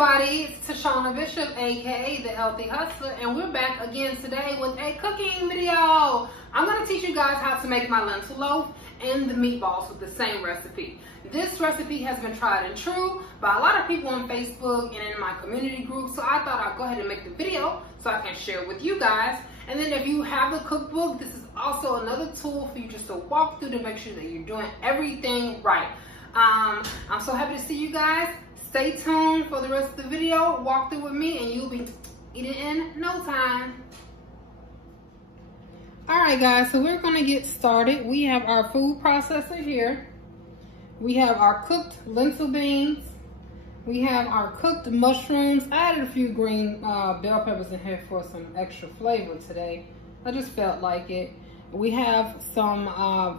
everybody, it's Tashana Bishop, aka The Healthy Hustler, and we're back again today with a cooking video. I'm going to teach you guys how to make my lentil loaf and the meatballs with the same recipe. This recipe has been tried and true by a lot of people on Facebook and in my community group, so I thought I'd go ahead and make the video so I can share it with you guys. And then if you have the cookbook, this is also another tool for you just to walk through to make sure that you're doing everything right. I'm so happy to see you guys. Stay tuned for the rest of the video. Walk through with me and you'll be eating in no time. All right, guys, so we're gonna get started. We have our food processor here. We have our cooked lentil beans. We have our cooked mushrooms. I added a few green bell peppers in here for some extra flavor today. I just felt like it. We have some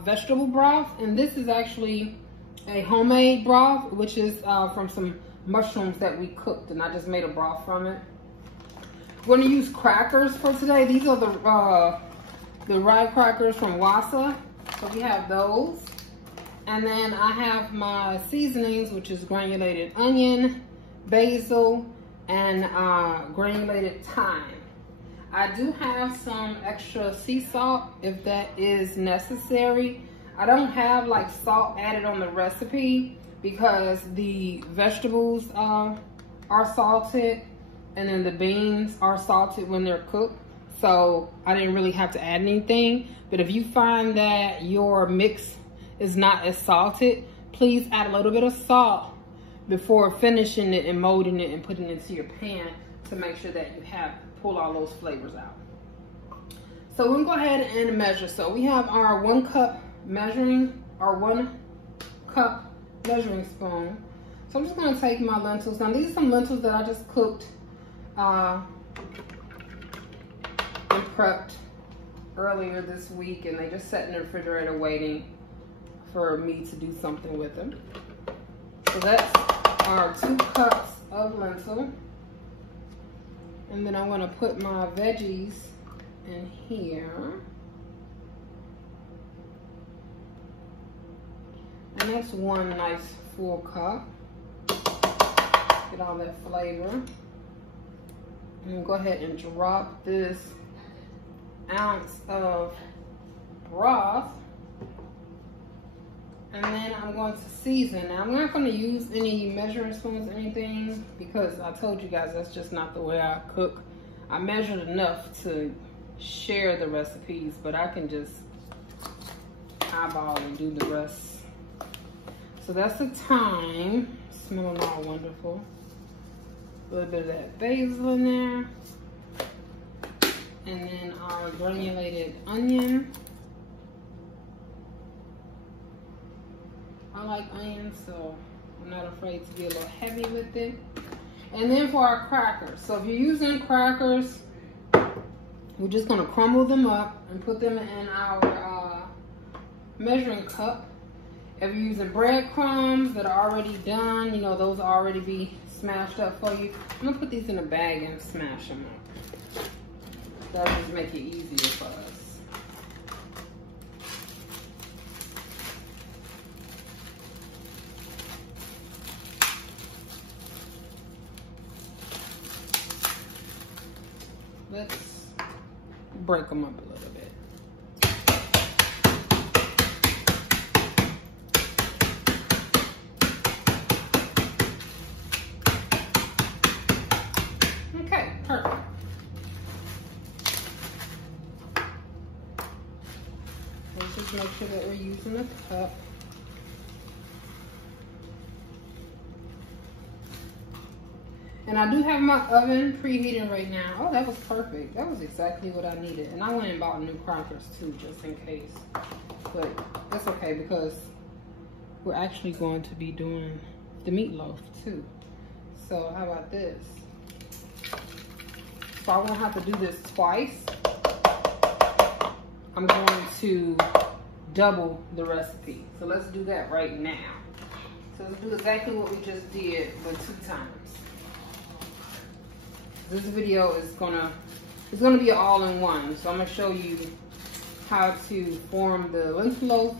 vegetable broth, and this is actually a homemade broth, which is from some mushrooms that we cooked, and I just made a broth from it. We're gonna use crackers for today. These are the rye crackers from Wassa, so we have those. And then I have my seasonings, which is granulated onion, basil, and granulated thyme. I do have some extra sea salt if that is necessary. I don't have like salt added on the recipe because the vegetables are salted and then the beans are salted when they're cooked. So I didn't really have to add anything. But if you find that your mix is not as salted, please add a little bit of salt before finishing it and molding it and putting it into your pan to make sure that you pull all those flavors out. So we'll go ahead and measure. So we have our 1 cup measuring spoon. So I'm just gonna take my lentils. Now these are some lentils that I just cooked and prepped earlier this week, and they just sat in the refrigerator waiting for me to do something with them. So that's our 2 cups of lentil. And then I'm gonna put my veggies in here. And that's 1 nice full cup. Get all that flavor. And go ahead and drop this ounce of broth. And then I'm going to season. Now I'm not going to use any measuring spoons or anything because I told you guys that's just not the way I cook. I measured enough to share the recipes, but I can just eyeball and do the rest. So that's the thyme, smelling all wonderful. A little bit of that basil in there. And then our granulated onion. I like onion, so I'm not afraid to be a little heavy with it. And then for our crackers. So if you're using crackers, we're just gonna crumble them up and put them in our measuring cup. If you're using breadcrumbs that are already done, you know, those already be smashed up for you. I'm gonna put these in a bag and smash them up. That'll just make it easier for us. Let's break them up a little bit. Okay, perfect. Let's just make sure that we're using a cup. And I do have my oven preheating right now. Oh, that was perfect. That was exactly what I needed. And I went and bought new crackers too, just in case. But that's okay because we're actually going to be doing the meatloaf too. So how about this? So I won't have to do this twice. I'm going to double the recipe. So let's do that right now. So let's do exactly what we just did, but 2 times. This video is gonna be all-in-one. So I'm gonna show you how to form the lentil loaf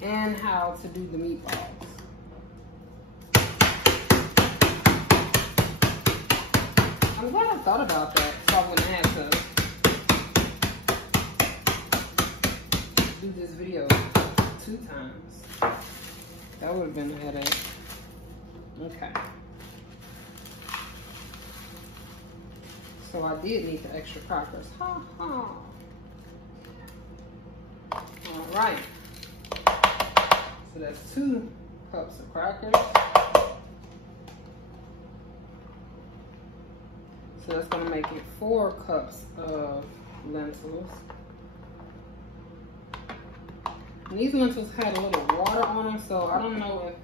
and how to do the meatballs. I'm glad I thought about that, so I wouldn't have to do this video 2 times. That would have been a headache. Okay. So I did need the extra crackers. Ha ha. All right. So that's 2 cups of crackers. So that's gonna make it 4 cups of lentils. And these lentils had a little water on them, so I don't know if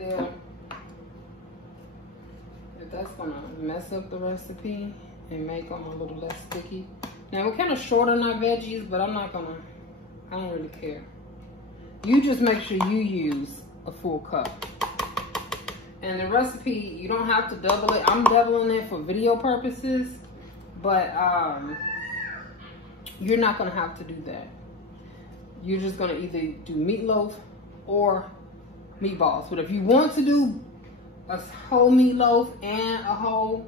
that's gonna mess up the recipe and make them a little less sticky. Now we're kind of short on our veggies, but I don't really care. You just make sure you use a full cup. And the recipe, you don't have to double it. I'm doubling it for video purposes, but you're not gonna have to do that. You're just gonna either do meatloaf or meatballs. But if you want to do a whole meatloaf and a whole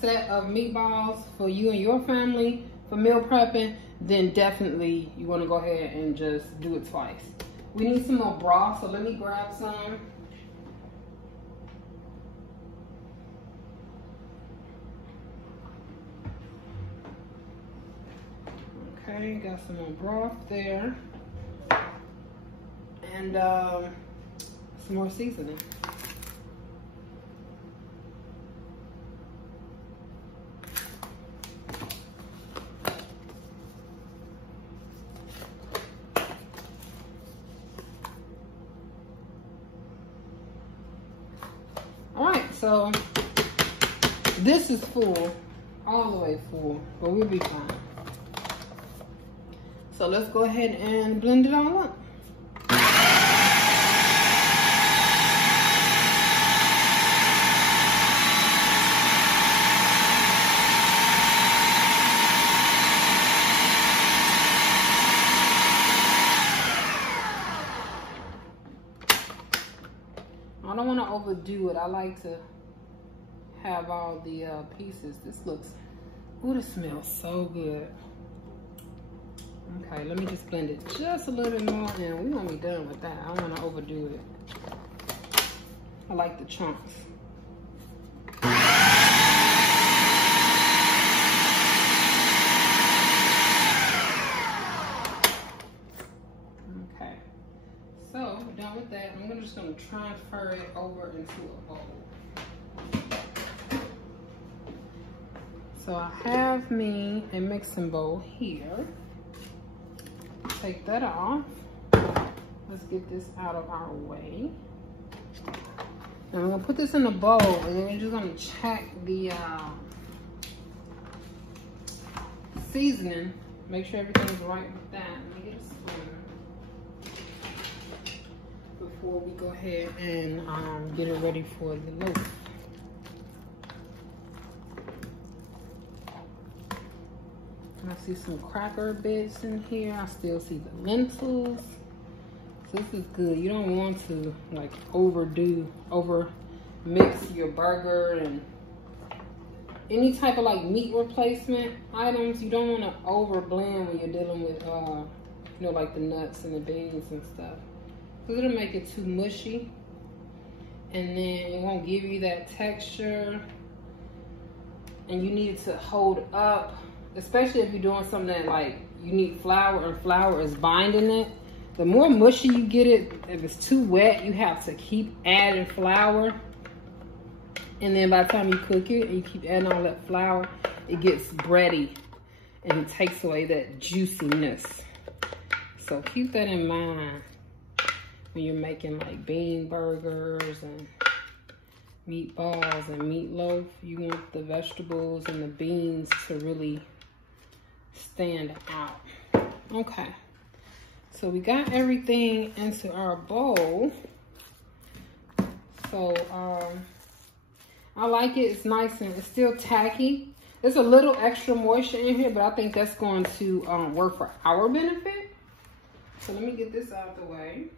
set of meatballs for you and your family for meal prepping, then definitely you want to go ahead and just do it twice. We need some more broth, so let me grab some. Okay, got some more broth there. And some more seasoning. So this is full, all the way full, but we'll be fine. So let's go ahead and blend it all up. I don't want to overdo it. I like to have all the pieces. This looks, ooh, this smells so good. Okay, let me just blend it just a little bit more and we're gonna be done with that. I don't want to overdo it. I like the chunks. Okay, so we're done with that. I'm just gonna transfer it over into a bowl. So I have me a mixing bowl here. Take that off. Let's get this out of our way. And I'm gonna put this in a bowl and then we're just gonna check the seasoning. Make sure everything's right with that. Let me get a spoon before we go ahead and get it ready for the loaf. I see some cracker bits in here. I still see the lentils. So this is good. You don't want to like over mix your burger and any type of like meat replacement items. You don't want to over blend when you're dealing with you know, like the nuts and the beans and stuff. Because it'll make it too mushy. And then it won't give you that texture. And you need it to hold up. Especially if you're doing something that like you need flour and flour is binding it. The more mushy you get it, if it's too wet, you have to keep adding flour. And then by the time you cook it and you keep adding all that flour, it gets bready and it takes away that juiciness. So keep that in mind when you're making like bean burgers and meatballs and meatloaf. You want the vegetables and the beans to really stand out. Okay, so we got everything into our bowl. So I like it. It's nice and it's still tacky. There's a little extra moisture in here, but I think that's going to work for our benefit. So let me get this out of the way.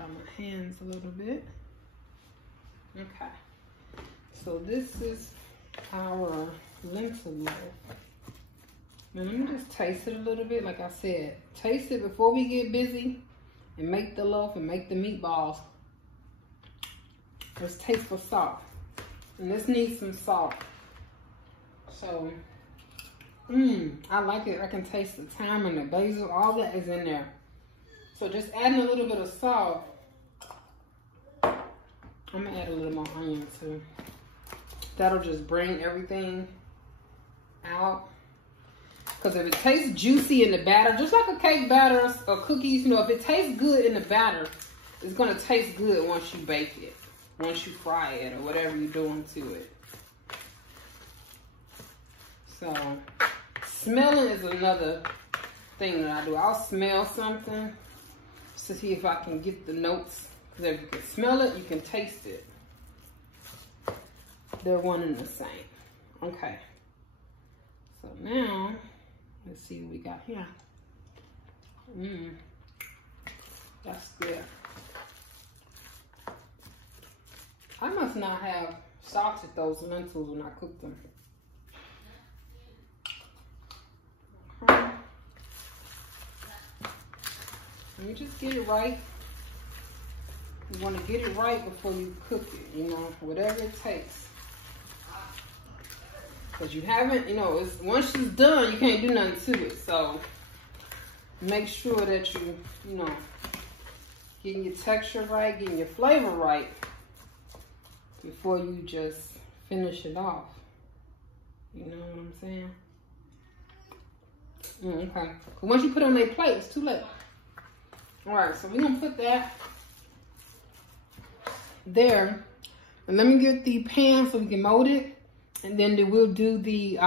dry my hands a little bit. Okay. So this is our lentil loaf. Now let me just taste it a little bit. Like I said, taste it before we get busy and make the loaf and make the meatballs. Let's taste for salt. And this needs some salt. So, I like it. I can taste the thyme and the basil. All that is in there. So just adding a little bit of salt. I'm going to add a little more onion too. That'll just bring everything out. Because if it tastes juicy in the batter, just like a cake batter or cookies, you know, if it tastes good in the batter, it's going to taste good once you bake it. Once you fry it or whatever you're doing to it. So, smelling is another thing that I do. I'll smell something to see if I can get the notes. Because if you can smell it, you can taste it. They're one and the same. Okay. So now, let's see what we got here. That's good. I must not have salted those lentils when I cooked them. Let me just get it right. You want to get it right before you cook it, you know, whatever it takes. Because you haven't, you know, once it's done, you can't do nothing to it. So make sure that you know, getting your texture right, getting your flavor right before you just finish it off. You know what I'm saying? Okay. Once you put it on their plate, it's too late. All right, so we're gonna put that there. And let me get the pan so we can mold it. And then we'll do the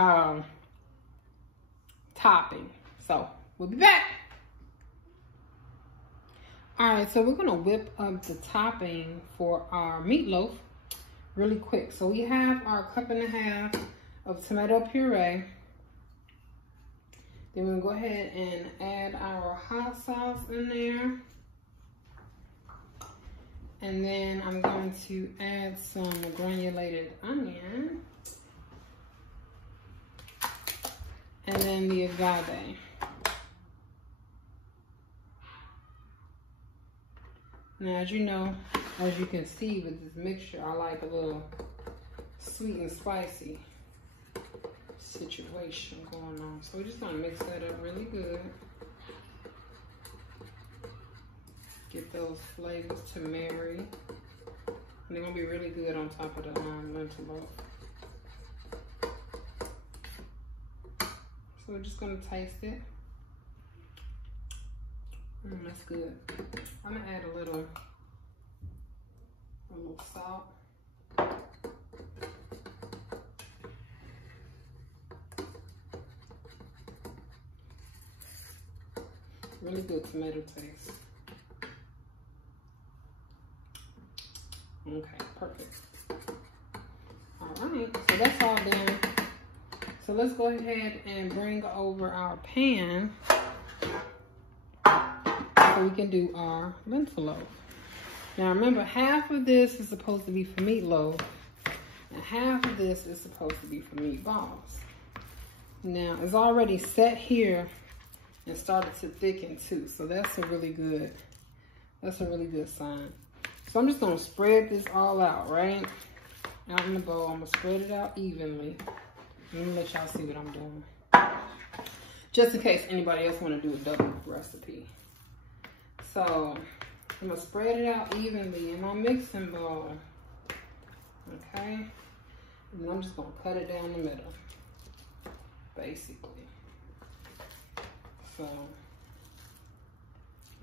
topping. So we'll be back. All right, so we're gonna whip up the topping for our meatloaf really quick. So we have our 1.5 cups of tomato puree. Then we'll go ahead and add our hot sauce in there. And then I'm going to add some granulated onion. And then the agave. Now, as you know, as you can see with this mixture, I like a little sweet and spicy situation going on. So we're just gonna mix that up really good. Get those flavors to marry. And they're gonna be really good on top of the lentil loaf. So we're just gonna taste it. That's good. I'm gonna add a little salt. Really good tomato taste. Okay, perfect. All right, so that's all done. So let's go ahead and bring over our pan so we can do our lentil loaf. Now remember, half of this is supposed to be for meatloaf, and half of this is supposed to be for meatballs. Now it's already set here and started to thicken too, so that's a really good sign. So I'm just gonna spread this all out, right? Out in the bowl. I'm gonna spread it out evenly. Let me let y'all see what I'm doing. Just in case anybody else wanna do a double recipe. So I'm gonna spread it out evenly in my mixing bowl. Okay? And then I'm just gonna cut it down the middle, basically. So I'm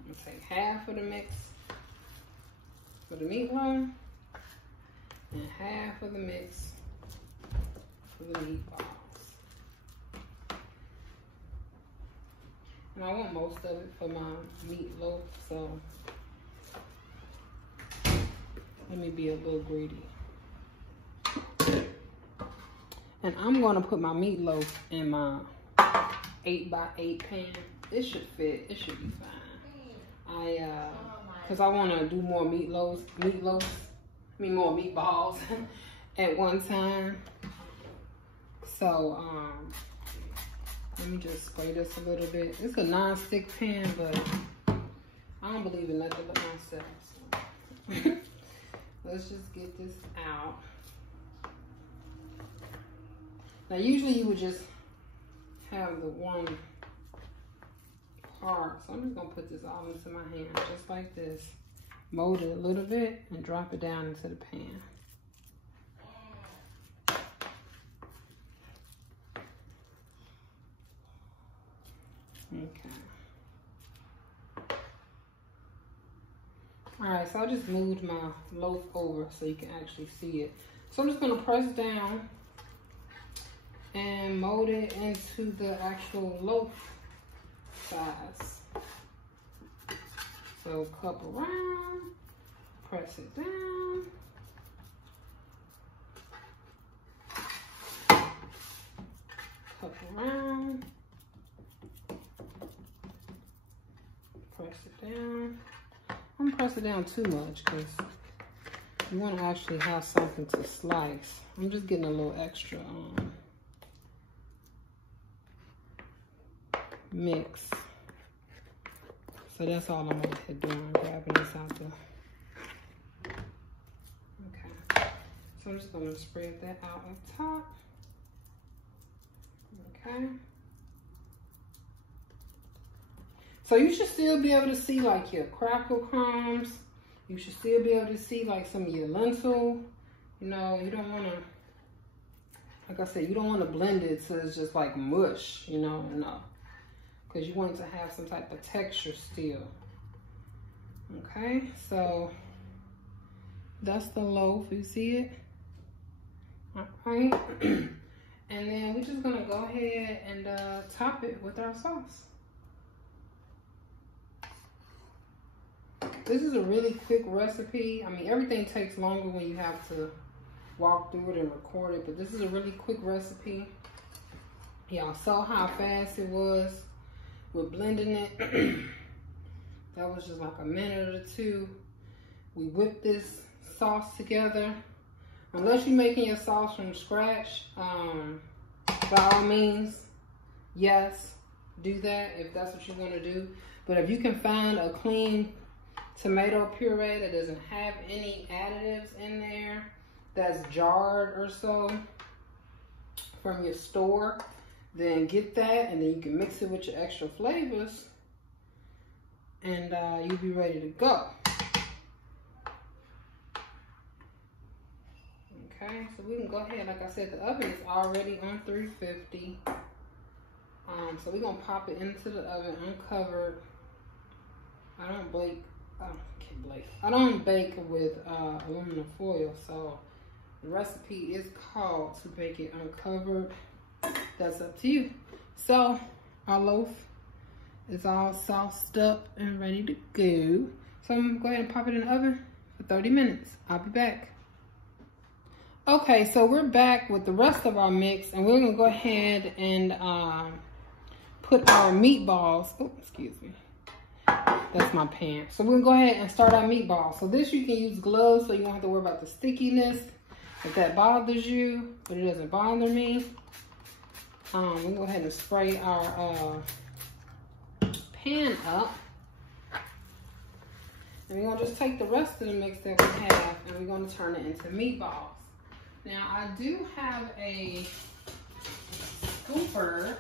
gonna take half of the mix for the meatloaf and half of the mix for the meatballs. And I want most of it for my meatloaf, so let me be a little greedy. And I'm gonna put my meatloaf in my 8x8 pan. It should fit, it should be fine. because I want to do more more meatballs at one time. So, let me just spray this a little bit. It's a non-stick pan, but I don't believe in nothing but myself. So. Let's just get this out. Now, usually you would just have the one part. So I'm just gonna put this all into my hand, just like this. Mold it a little bit and drop it down into the pan. Okay. All right, so I just moved my loaf over so you can actually see it. So I'm just gonna press down and mold it into the actual loaf size. So cup around, press it down. Cup around, press it down. I don't press it down too much because you want to actually have something to slice. I'm just getting a little extra mix. So that's all I'm over here doing, grabbing this out there. Okay. So I'm just going to spread that out up top. Okay. So you should still be able to see like your crackle crumbs. You should still be able to see like some of your lentil. You know, you don't want to, like I said, you don't want to blend it so it's just like mush, you know, no. Because you want it to have some type of texture still. Okay, so that's the loaf, you see it? All right, and then we're just gonna go ahead and top it with our sauce. This is a really quick recipe. I mean, everything takes longer when you have to walk through it and record it, but this is a really quick recipe. Y'all saw how fast it was with blending it. That was just like a minute or two. We whipped this sauce together. Unless you're making your sauce from scratch, by all means, yes, do that if that's what you want to do. But if you can find a clean tomato puree that doesn't have any additives in there, that's jarred or so from your store, then get that, and then you can mix it with your extra flavors, and you'll be ready to go. Okay, so we can go ahead. Like I said, the oven is already on 350. So we're gonna pop it into the oven uncovered. I don't bake with aluminum foil, so the recipe is called to bake it uncovered. That's up to you. So our loaf is all sauced up and ready to go. So I'm gonna go ahead and pop it in the oven for 30 minutes. I'll be back. Okay, so we're back with the rest of our mix, and we're gonna go ahead and put our meatballs. Oh, excuse me. That's my pan. So we're gonna go ahead and start our meatballs. So this, you can use gloves so you won't have to worry about the stickiness if that bothers you, but it doesn't bother me. We're gonna go ahead and spray our pan up. And we're gonna just take the rest of the mix that we have and we're gonna turn it into meatballs. Now I do have a scooper.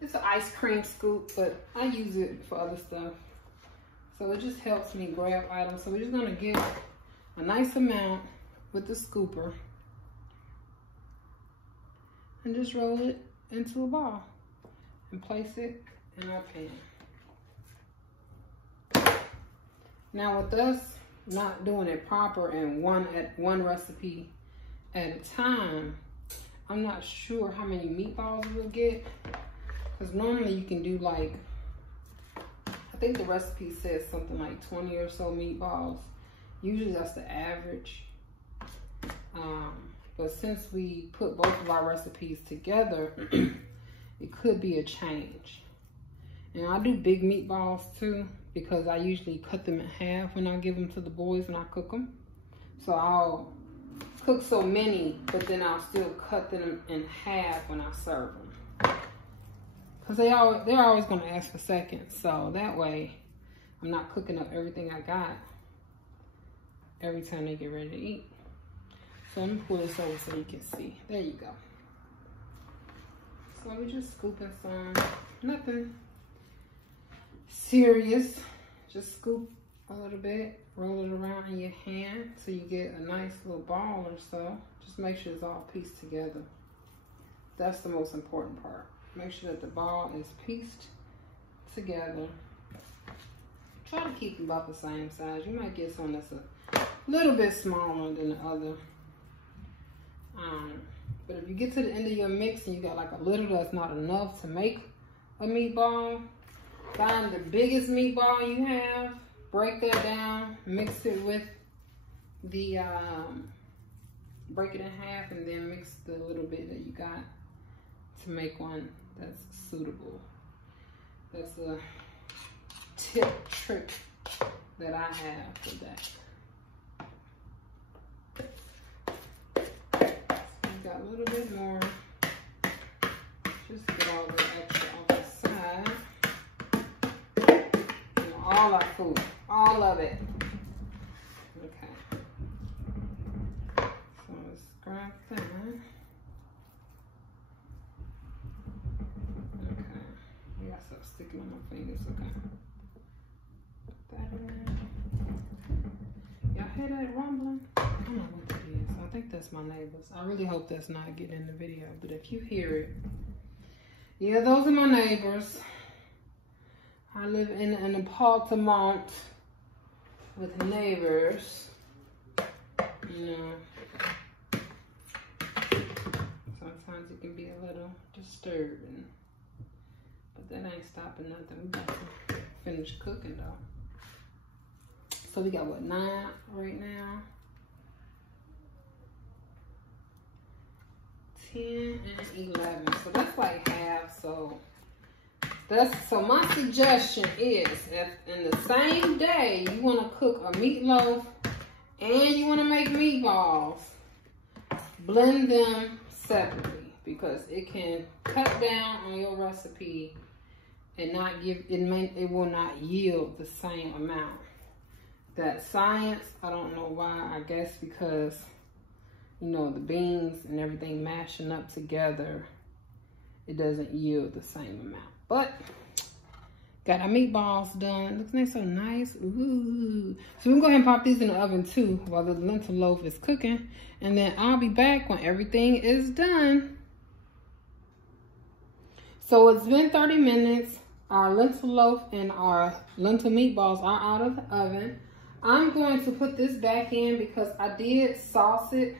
It's an ice cream scoop, but I use it for other stuff. So it just helps me grab items. So we're just gonna get a nice amount with the scooper and just roll it into a ball and place it in our pan. Now with us not doing it proper and one recipe at a time, I'm not sure how many meatballs we'll get, because normally you can do like, I think the recipe says something like 20 or so meatballs. Usually that's the average. But since we put both of our recipes together, it could be a change. And I do big meatballs too, because I usually cut them in half when I give them to the boys when I cook them. So I'll cook so many, but then I'll still cut them in half when I serve them. Because they're always going to ask for seconds. So that way, I'm not cooking up everything I got every time they get ready to eat. So let me pull this over so you can see. There you go. So we just scooping some, nothing serious. Just scoop a little bit, roll it around in your hand so you get a nice little ball or so. Just make sure it's all pieced together. That's the most important part. Make sure that the ball is pieced together. Try to keep them about the same size. You might get some that's a little bit smaller than the other. But if you get to the end of your mix and you got like a little that's not enough to make a meatball, find the biggest meatball you have, break that down, mix it with the, break it in half, and then mix the little bit that you got to make one that's suitable. That's a trick that I have for that. Got a little bit more. Just get all the extra off the side. You know, all our food, all of it. Okay. So let's grab that. Okay. I got stuff sticking on my fingers. Okay. Put that in there. Y'all hear that rumbling? I don't know what that is. I think that's my neighbors. I really hope that's not getting in the video, but if you hear it, yeah, those are my neighbors. I live in an apartment with neighbors. You know, sometimes it can be a little disturbing, but that ain't stopping nothing. We got to finish cooking though. So we got what, 9 right now? 10 and 11. So that's like half. So my suggestion is, if in the same day you want to cook a meatloaf and you want to make meatballs, blend them separately, because it can cut down on your recipe and not give it will not yield the same amount. That science, I don't know why. I guess because, you know, the beans and everything mashing up together, it doesn't yield the same amount. But got our meatballs done. Looks nice, so nice. Ooh. So we're gonna go ahead and pop these in the oven too while the lentil loaf is cooking, and then I'll be back when everything is done. So it's been 30 minutes. Our lentil loaf and our lentil meatballs are out of the oven. I'm going to put this back in because I did sauce it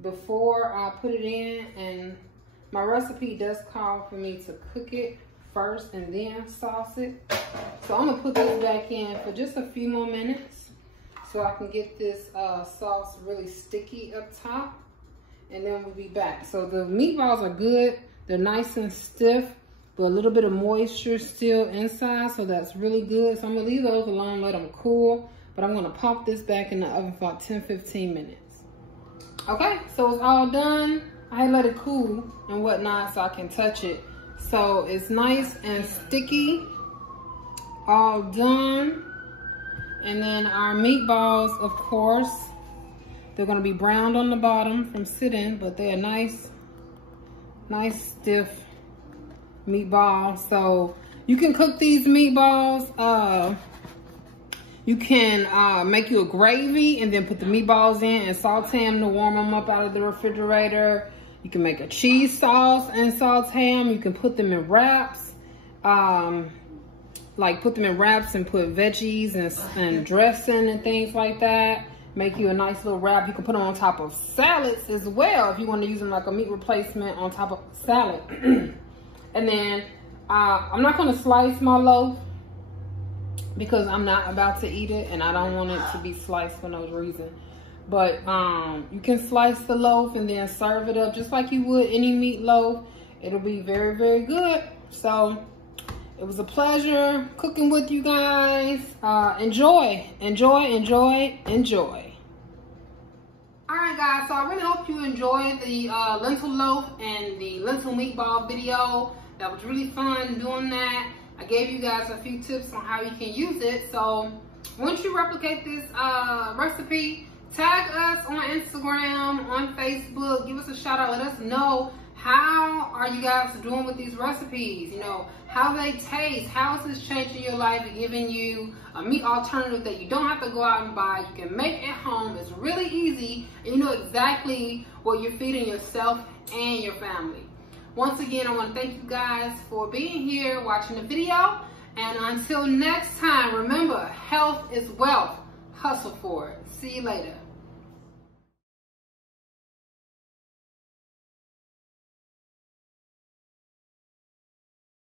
before I put it in, and my recipe does call for me to cook it first and then sauce it. So I'm gonna put this back in for just a few more minutes so I can get this sauce really sticky up top, and then we'll be back. So the meatballs are good. They're nice and stiff, but a little bit of moisture still inside, so that's really good. So I'm gonna leave those alone, let them cool, but I'm gonna pop this back in the oven for about 10-15 minutes. Okay, so it's all done. I let it cool and whatnot so I can touch it. So it's nice and sticky, all done. And then our meatballs, of course, they're gonna be browned on the bottom from sitting, but they're nice stiff meatballs. So you can cook these meatballs. You can make you a gravy and then put the meatballs in and saute them to warm them up out of the refrigerator. You can make a cheese sauce and saute them. You can put them in wraps. Like put them in wraps and put veggies and dressing and things like that. Make you a nice little wrap. You can put them on top of salads as well if you want to use them like a meat replacement on top of salad. And then I'm not going to slice my loaf because I'm not about to eat it and I don't want it to be sliced for no reason. But you can slice the loaf and then serve it up just like you would any meatloaf. It'll be very, very good. So It was a pleasure cooking with you guys. Enjoy, enjoy, enjoy, enjoy. All right, guys, so I really hope you enjoyed the lentil loaf and the lentil meatball video. That was really fun doing that. I gave you guys a few tips on how you can use it. So once you replicate this recipe, tag us on Instagram, on Facebook, give us a shout out, let us know how are you guys doing with these recipes, you know, how they taste, how is this changing your life and giving you a meat alternative that you don't have to go out and buy, you can make at home, it's really easy, and you know exactly what you're feeding yourself and your family. Once again, I want to thank you guys for being here, watching the video, and until next time, remember, health is wealth, hustle for it. See you later.